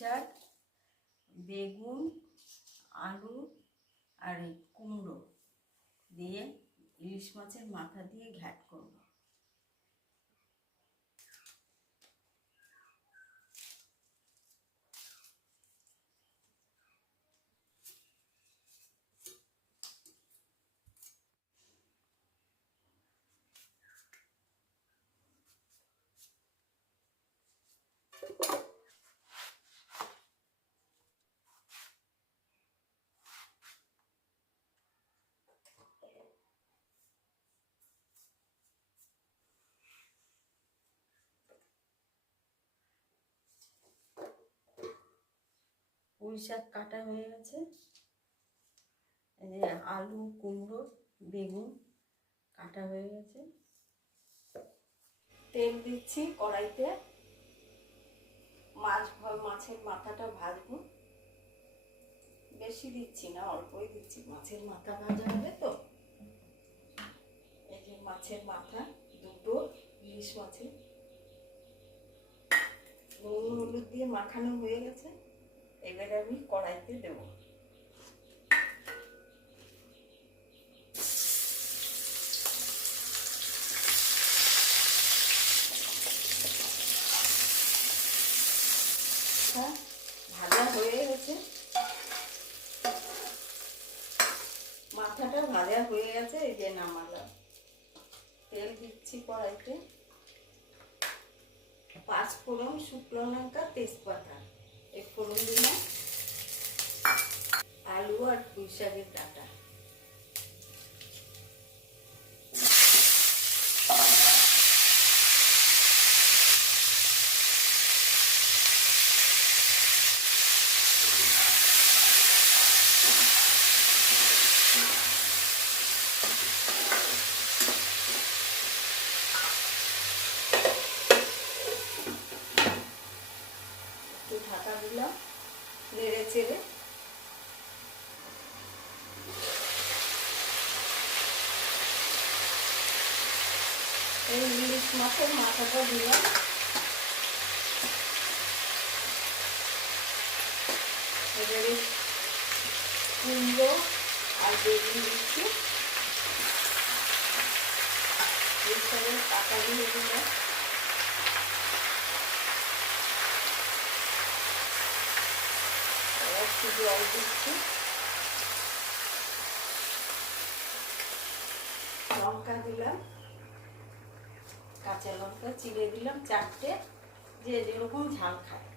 শাক বেগুন আলু আর কুমড়ো দিয়ে ইলিশ মাছের মাথা দিয়ে ঘ্যাট করব। পুঁই শাক কাটা হয়ে গেছে। আলু, কুমড়ো, বেগুন কাটা হয়ে গেছে। তেল দিচ্ছি কড়াইতে। মাছ ভা- মাছের মাথাটা ভাজবো। বেশি দিচ্ছি না, অল্পই দিচ্ছি। মাছের মাথা ভাজা হবে তো। এই যে মাছের মাথা, দুটো ইলিশ মাছের। নুন হলুদ দিয়ে মাখানো হয়ে গেছে। এবারে আমি কড়াইতে দেব। হ্যাঁ, ভাজা হয়ে গেছে। মাথাটা ভাজা হয়ে গেছে এই যে নামালাম। তেল দিচ্ছি কড়াইতে। পাঁচ ফোড়ন শুকনো লঙ্কা তেজপাতা। ফোড়ন দিলাম। আলু আর পুঁই শাকের ডাটা একটু ঢাকা দিলাম নেড়ে চেড়ে এই ইলিশ মাছের মাথাটা দিলাম। এবারে কুমড়ো আর বেগুন দিচ্ছি। এরপরে কাটা দিয়ে দিলাম। একটু জল দিচ্ছি। লঙ্কা দিলাম। কাঁচা লঙ্কা চিড়ে দিলাম চারটে যে যেরকম ঝাল খায়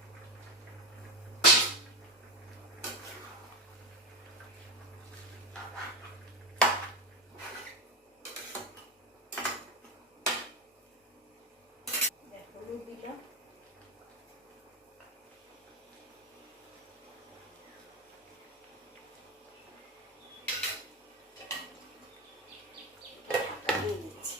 হলুদ দিলাম ঢাকা দিয়ে দিচ্ছি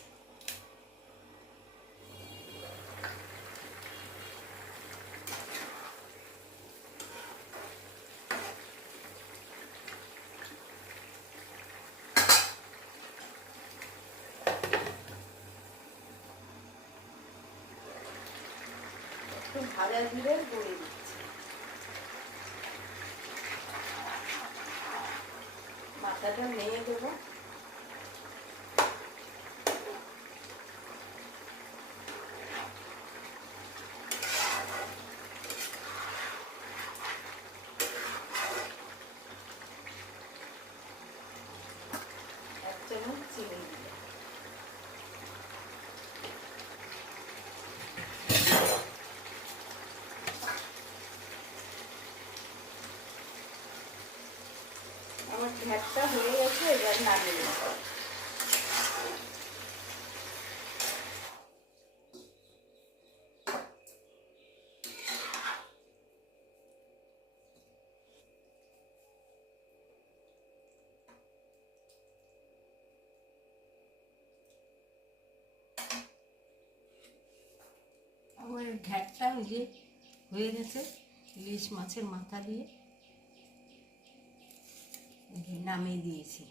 একটু ভাজা গড়িয়ে দিচ্ছি। মাথাটা নিয়ে দেবো এক চামচ চিনি দিলাম আমার ঘ্যাটটা গেছে এবার নামিয়ে নেব আমার ঘ্যাটটা ওই যে হয়ে গেছে ইলিশ মাছের মাথা দিয়ে। এই যে নামিয়ে দিয়েছি